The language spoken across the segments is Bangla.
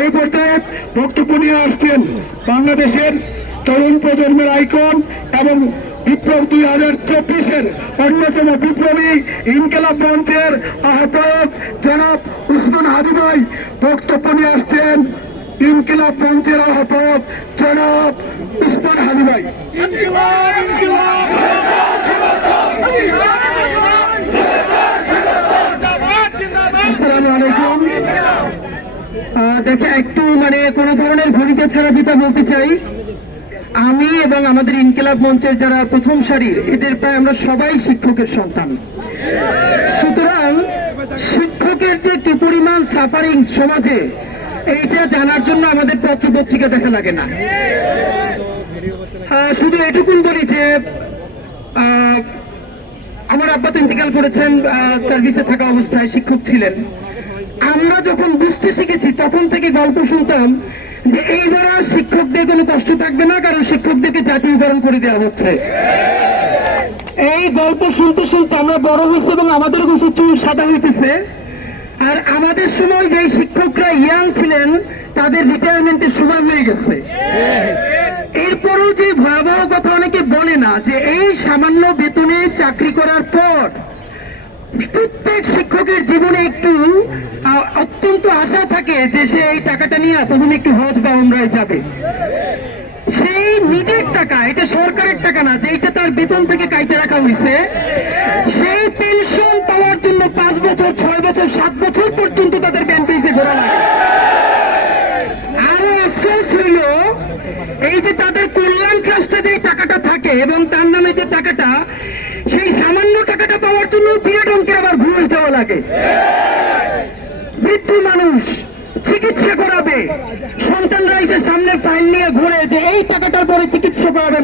এই পর্যায়ে বক্তব্য নিয়ে আসছেন বাংলাদেশের তরুণ প্রজন্মের আইকন এবং বিপ্লব 2024-এর অন্যতম বিপ্লবী ইনকিলাব মঞ্চের আহ্বায়ক জনাব উসমান হাদি ভাই। বক্তব্য নিয়ে আসছেন ইনকিলাব মঞ্চের আহ্বায়ক জনাব উসমান হাদি ভাই। আসসালামু আলাইকুম। দেখে একটু কোন ধরনের ভূমিকা ছাড়া যেটা বলতে চাই, আমি এবং আমাদের ইনকিলাব মঞ্চের যারা প্রথম সারির, এদের প্রায় আমরা সবাই শিক্ষকের সন্তান। সুতরাং শিক্ষকের যে কি পরিমাণ সাফারিং সমাজে, এইটা জানার জন্য আমাদের পত্র পত্রিকা দেখা লাগে না। শুধু এটুকুন বলি যে আমার আব্বা তো ইন্তেকাল করেছেন, সার্ভিসে থাকা অবস্থায় শিক্ষক ছিলেন। আমরা যখন বুঝতে শিখেছি তখন থেকে গল্প শুনতাম যে এইবার শিক্ষকদের কোনো কষ্ট থাকবে না, কারণ শিক্ষকদেরকে জাতীয়করণ করে দেওয়া হচ্ছে। এই গল্প শুনতে শুনতে আমরা বড় হয়েছি এবং আমাদের কিছু চুল সাদা হইতেছে। আর আমাদের সময় যে শিক্ষকরা ইয়াং ছিলেন তাদের রিটায়ারমেন্টের সময় হয়ে গেছে। এরপরও যে ভয়াবহ কথা অনেকে বলে না, যে এই সামান্য বেতনে চাকরি করার পর প্রত্যেক শিক্ষকের জীবনে একটু অত্যন্ত আশা থাকে যে সে এই টাকাটা নিয়ে প্রথমে একটু হজ বা উমরায় যাবে। সেই নিজের টাকা, এটা সরকারের টাকা না, যে এটা তার বেতন থেকে কাইটে রাখা হয়েছে, সেই পেনশন পাওয়ার জন্য 5 বছর 6 বছর 7 বছর পর্যন্ত তাদের ক্যাম্পেইনে ঘোরা লাগে। আরো আফসোস হইল, এই যে তাদের কল্যাণ ট্রাস্টে যে টাকাটা থাকে এবং তার নামে যে টাকাটা, সেই সামান্য টাকাটা পাওয়ার জন্য বিরাট অঙ্কের আবার ঘুষ দেওয়া লাগে। বৃদ্ধ মানুষ চিকিৎসা করাবে, সন্তানরা এসে সামনে ফাইল নিয়ে ঘুরে যে এই টাকাটার পরে চিকিৎসা করাবে।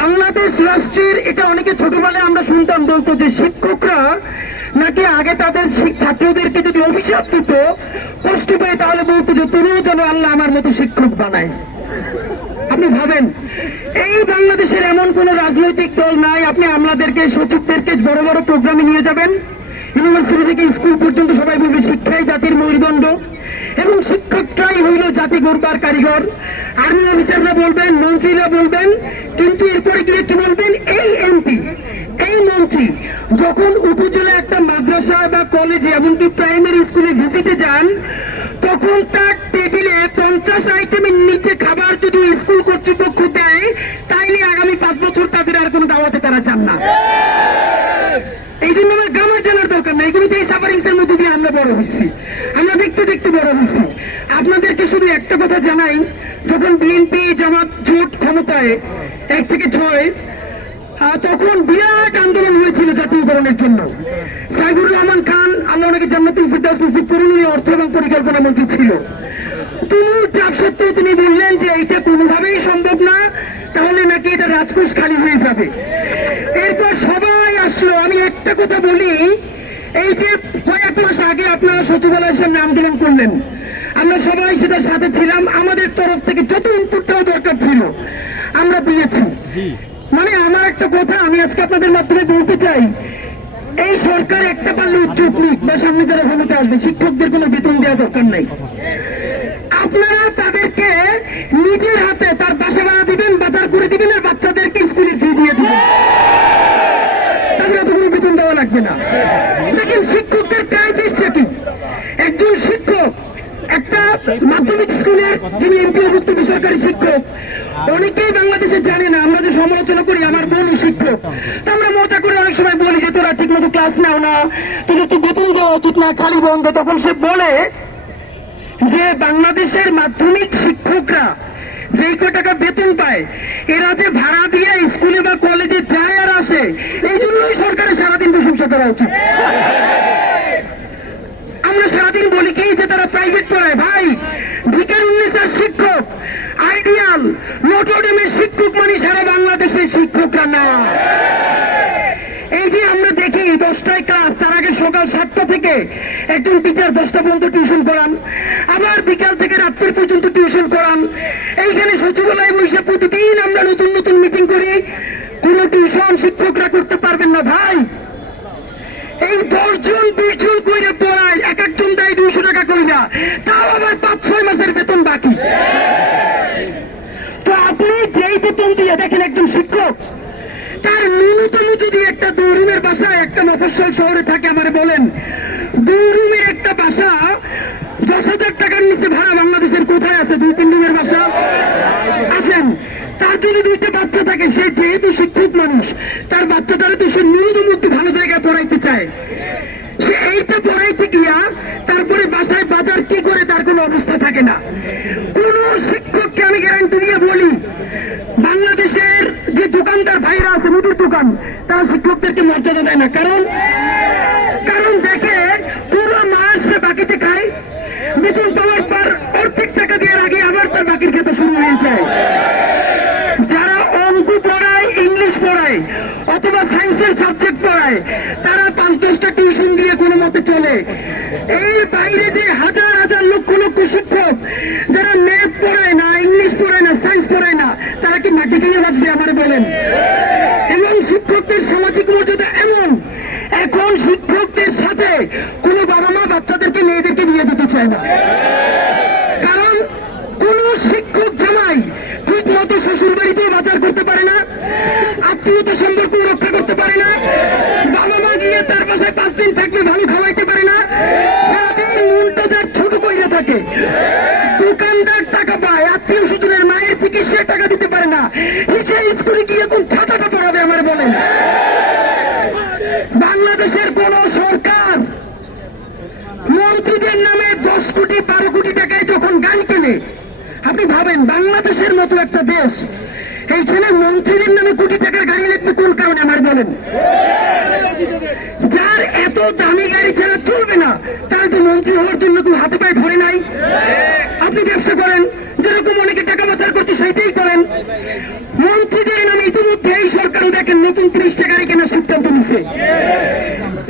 বাংলাদেশ রাষ্ট্রের, এটা অনেকে ছোটবেলায় আমরা শুনতাম বলতো যে শিক্ষকরা নাকি আগে তাদের ছাত্রদেরকে যদি অভিশাপ দিত, কষ্ট পেয়ে, তাহলে বলতো যে তুমিও যেন আল্লাহ আমার মতো শিক্ষক বানায়। আপনি ভাবেন, এই বাংলাদেশের এমন কোন রাজনৈতিক দল নাই, আপনি আমাদেরকে সচিবদেরকে বড় বড় প্রোগ্রামে নিয়ে যাবেন, ইউনিভার্সিটি থেকে স্কুল পর্যন্ত সবাই বলবে শিক্ষাই জাতির মেরুদণ্ড এবং শিক্ষকটাই হইল জাতি গড়বার কারিগর। আর্মি অফিসাররা বলবেন, মন্ত্রীরা বলবেন, কিন্তু এরপরে গিয়ে কি বলবেন, এই এমপি, এই মন্ত্রী যখন উপজেলা একটা মাদ্রাসা বা কলেজে, এমনকি প্রাইমারি স্কুলে ভিজিটে যান, তখন তার টেবিলে 50 আইটেমের নিচে খাবার যদি স্কুল কর্তৃপক্ষ দেয়, তাইলে আগামী 5 বছর তাদের আর কোনো দাওয়াতে তারা চান না। এই জন্য আমার গ্রামের জানার দরকার নেই, এগুলো এই সাফারিংস এর মধ্যে দিয়ে আমরা বড় হয়েছি, আমরা দেখতে দেখতে বড় হয়েছি। আপনাদেরকে শুধু একটা কথা জানাই, যখন বিএনপি জামাত জোট ক্ষমতায় 1 থেকে 6, তখন বিরাট আন্দোলন হয়েছিল জাতীয়করণের জন্য। সাইফুর রহমান খান, আল্লাহ ওনাকে জান্নাতুল ফিরদাউস নসিব করুন, উনি অর্থ এবং পরিকল্পনা মন্ত্রী ছিল। তুমুল চাপ সত্ত্বেও তিনি বললেন যে এইটা কোনোভাবেই সম্ভব না, তাহলে নাকি এটা রাজকোষ খালি হয়ে যাবে। এরপর সবাই আসলো। আমি একটা কথা বলি, এই যে কয়েক মাস আগে আপনারা সচিবালয়ের সামনে আন্দোলন করলেন, আমরা সবাই সেটার সাথে ছিলাম। আমাদের তরফ থেকে যত ইনপুট দেওয়া দরকার ছিল আমরা দিয়েছি। আমার একটা কথা আমি আজকে আপনাদের মাধ্যমে বলতে চাই, এই সরকার একটা পারলে উদ্যোগ নিক, বা সামনে যারা ক্ষমতা আসবে, শিক্ষকদের কোনো বেতন দেওয়া দরকার নাই। আপনারা তাদেরকে নিজের হাতে তার বাসা ভাড়া দিবেন, বাজার করে দিবেন, আর বাচ্চাদেরকে স্কুলে ফি দিয়ে দিবেন, তাদের এত কোনো বেতন দেওয়া লাগবে না। দেখেন শিক্ষকদের ক্রাইসিসটা কি। একজন শিক্ষক, একটা মাধ্যমিক স্কুলের যিনি এমপিওভুক্ত বেসরকারি শিক্ষক, অনেকেই বাংলাদেশে জানে না। আমরা যে সমালোচনা করি, আমার বোন শিক্ষক, তো আমরা মজা করে অনেক সময় বলি যে তোরা ঠিক মতো ক্লাস নাও না, তোদের তো বেতন দেওয়া উচিত না, খালি বন্ধ। তখন সে বলে যে বাংলাদেশের মাধ্যমিক শিক্ষকরা যেই টাকা বেতন পায়, এরা যে ভাড়া দিয়ে স্কুলে বা কলেজে যায় আর আসে, এই জন্যই সরকারের সারাদিন প্রশংসা করা উচিত। আমরা সারাদিন বলি কি যে তারা প্রাইভেট পড়ায়। ভাই, ভিকার উন্নিসার শিক্ষক, আইডিয়াল, নটরডেমের শিক্ষক মানে সারা বাংলাদেশের শিক্ষকরা না। এই যে আমরা দেখি 10টায় ক্লাস, তার আগে সকাল 7টা থেকে একজন টিচার 10টা পর্যন্ত টিউশন করান, আবার বিকাল থেকে রাত্রি পর্যন্ত টিউশন করান। এইখানে সচিবালয়ে বসে প্রতিদিন আমরা নতুন নতুন মিটিং করি, কোন টিউশন শিক্ষকরা করতে পারবেন না। ভাই, এই 10 জন 20 জন কইরা পড়ায়, এক একজন দেয় 200 টাকা কইরা, তাও আবার 5-6 মাসের বেতন বাকি। তো আপনি যেই বেতন দিয়ে দেখেন একজন শিক্ষক, তার ন্যূনতম যদি একটা 2 রুমের বাসা একটা মফস্বল শহরে থাকে, আমারে বলেন 2 রুমের একটা বাসা 10,000 টাকার নিচে ভাড়া বাংলাদেশের কোথায় আছে? 2-3 রুমের বাসা আসেন। তার যদি 2টা বাচ্চা থাকে, সে যেহেতু শিক্ষক মানুষ, তার বাচ্চাটারে তো সে ন্যূনতম একটু ভালো জায়গায় পড়াইতে চায়। সে এইটা পড়াইতে গিয়া তারপরে বাসায় বাজার কি করে তার কোনো অবস্থা থাকে না। কোন শিক্ষককে আমি গ্যারান্টি দিয়ে বলি, বাংলাদেশের যে দোকানদার ভাইরা আছে মুদির দোকান, তারা শিক্ষকদেরকে মর্যাদা দেয় না। কারণ দেখে পুরো মাস সে বাকিতে খায়, বেতন পাওয়ার পর অর্ধেক টাকা দেওয়ার আগে আবার তার বাকির খেতে শুরু হয়ে যায়। যারা অঙ্ক পড়ায়, ইংলিশ পড়ায় অথবা সায়েন্সের সাবজেক্ট পড়ায়, তারা 5-10টা টিউশন দিয়ে কোনো মতে চলে। এর বাইরে যে হাজার হাজার লক্ষ লক্ষ শিক্ষক যারা ম্যাথ পড়ায় না, ইংলিশ পড়ায় না, সায়েন্স পড়ায় না, তারা কি মাটি কিনে বাঁচবে আমার বলেন? এবং শিক্ষকদের সামাজিক মর্যাদা এমন, এখন শিক্ষকদের সাথে কোনো বাবা মা বাচ্চাদেরকে মেয়েদেরকে বিয়ে দিতে চায় না। কারণ কোন শিক্ষক জামাই ঠিক মতো শ্বশুর বাড়িতেও বাজার করতে পারে না, আত্মীয়তা সম্পর্ক রক্ষা করতে পারে না, বাবা মা গিয়ে তার বাসায় 5 দিন থাকলে ভালো খাওয়াইতে পারে না, সারাদিন মনটা যার ছোট কইরা থাকে। দোকানদার টাকা পায়, আত্মীয় স্বজনের মায়ের চিকিৎসায় টাকা দিতে পারে না, হিসেবে স্কুলে গিয়ে কোন ছাতাটা পড়াবে আমার বলেন? বাংলাদেশের কোন সরকার মন্ত্রীদের নামে 10 কোটি 12 কোটি টাকায় যখন গাড়ি কেনে, আপনি ভাবেন বাংলাদেশের মতো একটা দেশ, এইখানে মন্ত্রীদের নামে কোটি টাকার গাড়ি লিখবে কোন কারণে আমার বলেন? যার এত দামি গাড়ি ছাড়া চলবে না, তার তো মন্ত্রী হওয়ার জন্য কেউ হাতে পায়ে ধরে নাই। আপনি ব্যবসা করেন, যেরকম অনেকে টাকা পাচার করতে সেইটাই করেন। মন্ত্রীদের নামে ইতিমধ্যে এই সরকারও দেখেন নতুন 30টা গাড়ি কেনার সিদ্ধান্ত নিছে।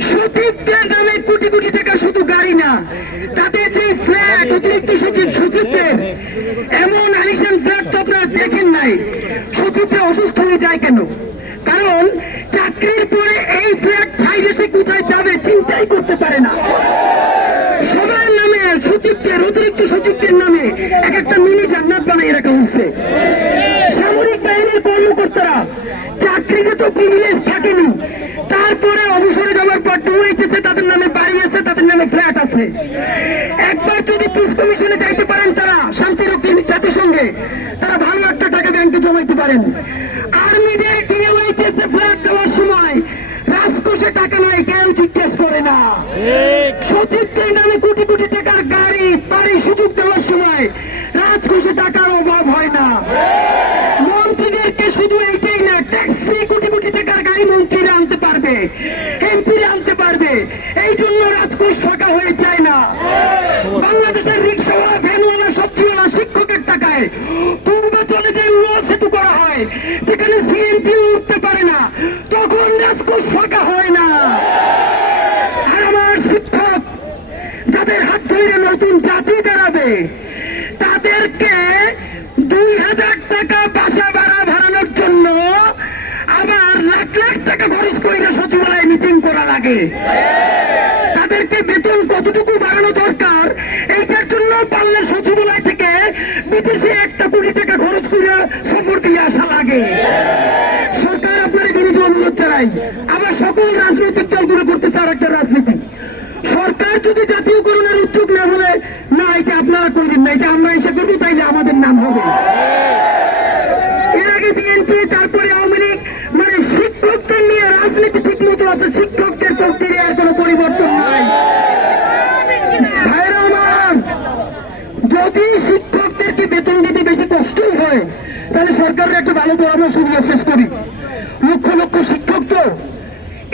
সচিবদের নামে কোটি কোটি টাকা শুধু গাড়ি না, তাদের যে ফ্ল্যাট, অতিরিক্ত সচিবদের এমন আলিশান ফ্ল্যাট তো আপনারা দেখেন নাই। সচিবরা অসুস্থ হয়ে যায় কেন? কারণ চাকরির পরে এই ফ্ল্যাট ছাইরে সে কোথায় যাবে চিন্তাই করতে পারে না। সবার নামে, সচিবদের, অতিরিক্ত সচিবদের নামে এক একটা মিনি জান্নাত বানিয়ে রাখা হচ্ছে। সামরিক বাহিনীর কর্মকর্তারা চাকরিতে তো প্রিভিলেজ থাকেনি, তারপরে অবসরে যাওয়ার পর ডুয়েছে, তাদের নামে বাড়ি আছে, তাদের নামে ফ্ল্যাট আছে। একবার যদি পিস কমিশনে যাইতে পারেন তারা, শান্তিরক্ষী জাতিসংঘে, তারা ভালো একটা টাকা ব্যাংকে জমাইতে পারেন। আর্মিদের ডিওএইচএসে ফ্ল্যাট দেওয়ার সময় রাজকোষে টাকা নাই, কেউ জিজ্ঞেস করে না। সচিবদের নামে কোটি কোটি টাকার গাড়ি বাড়ি সুযোগ দেওয়ার সময় রাজকোষে টাকার অভাব হয় না। মন্ত্রীদেরকে শুধু এইটাই না, ট্যাক্স ফ্রি কোটি কোটি টাকার গাড়ি মন্ত্রীরা আনতে পারবে, এমপিরা আনতে পারবে, এই জন্য রাজকোষ ফাঁকা হয়ে যায় না। বাংলাদেশের রিক্সাওয়ালা, ভ্যানওয়ালা, সবজিওয়ালা শিক্ষকের টাকায় পূর্বাঞ্চলে যে উড়াল সেতু করা হয়, যেখানে সিএনজি উঠতে পারে না, তখন রাজকোষ ফাঁকা হয় না। আর আমার শিক্ষক যাদের হাত ধরে নতুন জাতি দাঁড়াবে, তাদেরকে 2,000 টাকা বাসা ভাড়া ভাড়ানোর জন্য আবার লাখ লাখ টাকা খরচ করে সচিবালয়ে মিটিং করা লাগে। তাদেরকে বেতন কতটুকু বাড়ানো দরকার, এইটার জন্য পারলে সচিবালয় থেকে বিদেশে 1 কোটি টাকা খরচ করে সফর দিয়ে আসা লাগে। সরকার আপনার বিরুদ্ধে অনুরোধ জানাই, আবার সকল রাজনৈতিক দলগুলো করতেছে আর একটা রাজনীতি। সরকার যদি জাতীয়করণের উদ্যোগ না বলে, না এটা আপনারা করবেন না, এটা আমরা এসে করবো, তাইলে আমাদের নাম হবে। এর আগে বিএনপি, তারপরে আওয়ামী লীগ, মানে শিক্ষকদের নিয়ে রাজনীতি ঠিক মতো আছে, শিক্ষকদের প্রক্রিয়া আর কোনো পরিবর্তন নাই। ভাইরা আমার, যদি শিক্ষকদেরকে বেতন দিতে বেশি কষ্টই হয়, তাহলে সরকারের একটা ভালো পরামর্শ দিয়ে শেষ করি। লক্ষ লক্ষ শিক্ষক তো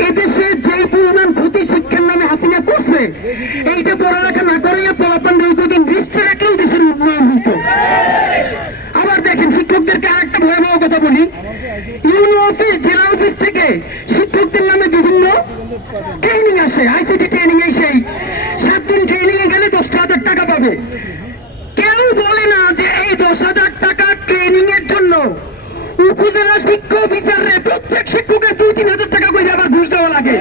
এদেশে যেই পরিমাণ ক্ষতি শিক্ষার নামে হাসিনা করছে, এইটা পড়ালেখা না করাইয়া পলাপান দীর্ঘদিন দৃষ্টি রাখলেও দেশের উন্নয়ন হইত। আবার দেখেন, শিক্ষকদেরকে আর একটা ভয়াবহ কথা বলি, ইউনো অফিস, জেলা অফিস থেকে শিক্ষকদের নামে বিভিন্ন ট্রেনিং আসে, আইসিটি ট্রেনিং, এই সেই 7 দিন ট্রেনিং এ গেলে 10,000 টাকা পাবে। কেউ বলে না যে এই 10,000 টাকা ট্রেনিং এর জন্য উপজেলা শিক্ষা অফিসাররে প্রত্যেক শিক্ষকের 2-3 হাজার টাকা করে আবার ঘুষ দেওয়া লাগে।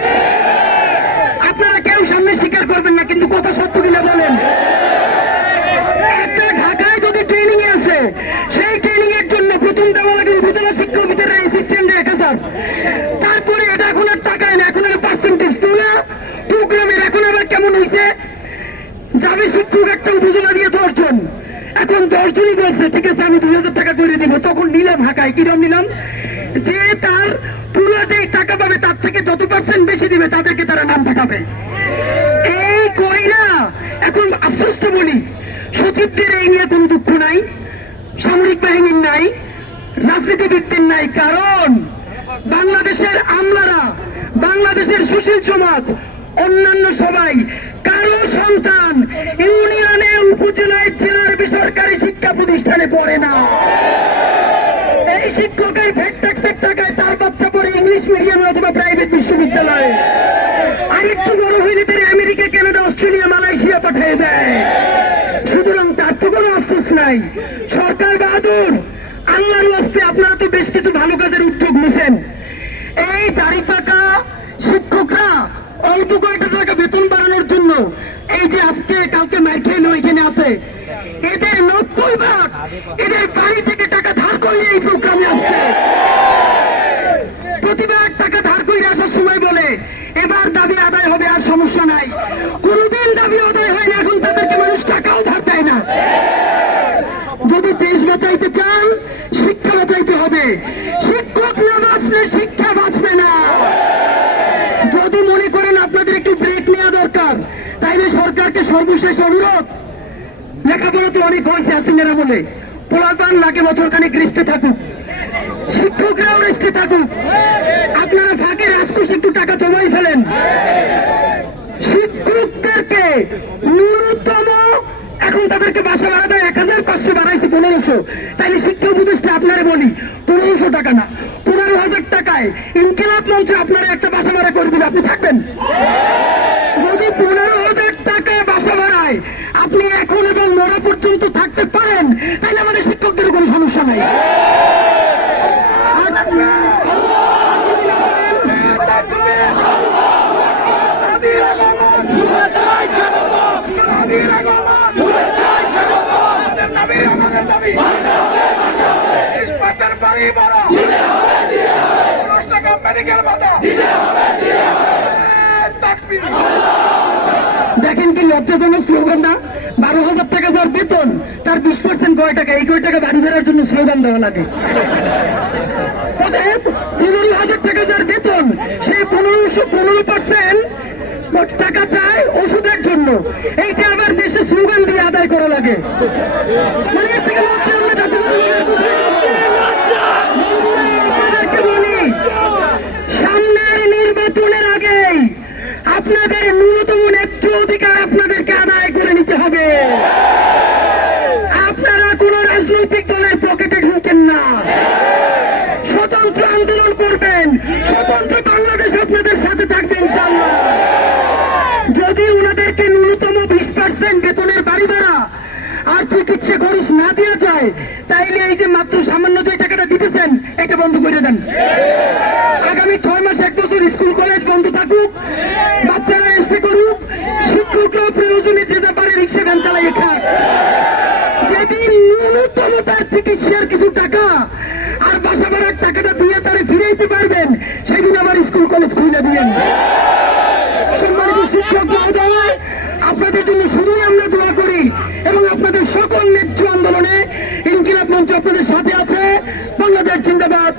এখন 10 জনই বলছে ঠিক আছে আমি 2000 টাকা করে দিব, তখন নিলাম হাঁকায়, কিরম নিলাম, যে তার তুলা যে টাকা পাবে তার থেকে যত পার্সেন্ট বেশি দিবে তাদেরকে তারা নাম দেখাবে। এই কইরা এখন আফসোসটা বলি, সচিবদের এই নিয়ে কোনো দুঃখ নাই, সামরিক বাহিনীর নাই, রাজনীতিবিদদের নাই, কারণ বাংলাদেশের আমলারা, বাংলাদেশের সুশীল সমাজ, অন্যান্য সবাই কারো সন্তান ইউনিয়নে, উপজেলায়, জেলার বেসরকারি শিক্ষা প্রতিষ্ঠানে পড়ে না। এই শিক্ষকের ভ্যাট ট্যাক্সের টাকায় তার বাচ্চা পড়ে ইংলিশ মিডিয়াম অথবা প্রাইভেট বিশ্ববিদ্যালয়ে, আরেকটু বড় হইলে তারা আমেরিকা, কানাডা, অস্ট্রেলিয়া, মালয়েশিয়া পাঠিয়ে দেয়। সুতরাং তার তো কোনো আফসোস নাই। সরকার বাহাদুর, আল্লাহর ওয়াস্তে আপনারা তো বেশ কিছু ভালো কাজের উদ্যোগ নিছেন। এই দাড়ি পাকা শিক্ষকরা অল্প কয়েকটা টাকা বেতন বাড়ানোর জন্য এই যে আজকে কালকে মার খেয়ে ওইখানে আছে, এদের 90% এদের বাড়ি থেকে টাকা ধার করে এই প্রোগ্রামে আসছে। প্রতিবার টাকা ধার করে আসার সময় বলে এবার দাবি আদায় হবে, আর সমস্যা নাই। কোনদিন দাবি আদায় হয় না, এখন তাদেরকে মানুষ টাকাও ধার দেয় না। যদি দেশ বাঁচাইতে চান, শিক্ষা বাঁচাইতে হবে। শিক্ষক না বাঁচলে শিক্ষা বাঁচবে না। যদি মনে করেন আপনাদের একটু ব্রেক নেওয়া দরকার, তাইলে সরকারকে সর্বশেষ অনুরোধ, লেখাপড়া তো অনেক হয়েছে হাসিনারা বলে, পোলাপান লাগে বছরখানেক রেস্টে থাকুক, শিক্ষকরাও রেস্টে থাকুক, আপনারা ফাঁকে রাজকোষে একটু টাকা জমাই ফেলেন। শিক্ষকদেরকে ন্যূনতম এখন তাদেরকে বাসা ভাড়া দেয় 1500, বাড়াইছে 1500, তাইলে শিক্ষা উপদেষ্টা আপনারা বলি 1500 টাকা না 15,000 টাকায় ইনকিলাব মঞ্চে আপনারা একটা বাসা ভাড়া করে দিলে আপনি থাকবেন? যদি 15,000 টাকায় বাসা ভাড়ায় আপনি এখন এবং মরা পর্যন্ত থাকতে পারেন, তাহলে আমাদের শিক্ষকদের কোনো সমস্যা নাই। দেখেন কি লজ্জাজনক স্লোগান না? 12,000 টাকা যার বেতন, তার 20% কয় টাকা, এই কয় টাকা বাড়ি ফেরার জন্য স্লোগান দেওয়া লাগে। 15,000 টাকা যার বেতন, সে 15% টাকা চায় ওষুধের জন্য, এইটা আবার দেশে স্লোগান দিয়ে আদায় করা লাগে। মানে এর থেকে লজ্জা আমরা বলি, সামনের নির্বাচনের আগেই আপনাদের ন্যূনতম ন্যায্য অধিকার আপনাদেরকে আদায় করে নিতে হবে। আপনারা কোন রাজনৈতিক দলের পকেটে ঢুকেন না, স্বতন্ত্র আন্দোলন করবেন, স্বতন্ত্র বাংলাদেশ আপনাদের সাথে থাকবে ইনশাআল্লাহ। যদি ওনাদেরকে ন্যূনতম 20% বেতনের বাড়ি ভাড়া আর চিকিৎসা খরচ না দেওয়া যায়, তাইলে এই যে মাত্র সামান্য যে টাকাটা দিতেছেন এটা বন্ধ করে দেন। আগামী 6 মাস 1 বছর স্কুল কলেজ বন্ধ থাকুক, বাচ্চারা এসে করুক, শিক্ষকরা প্রয়োজনে যে যা পারে রিক্সা ভ্যান চালাইয়ে খাক। যেদিন ন্যূনতম তার চিকিৎসার কিছু টাকা আর বাসা ভাড়ার টাকাটা দিয়ে তারা ফিরাইতে পারবেন, সেদিন আবার স্কুল কলেজ খুলে দিবেন। সম্মানিত শিক্ষক মহোদয়, আপনাদের জন্য শুধুই আমরা দোয়া করি এবং আপনাদের সকল ন্যায্য আন্দোলনে ইনকিলাব মঞ্চ আপনাদের সাথে আছে। বাংলাদেশ জিন্দাবাদ।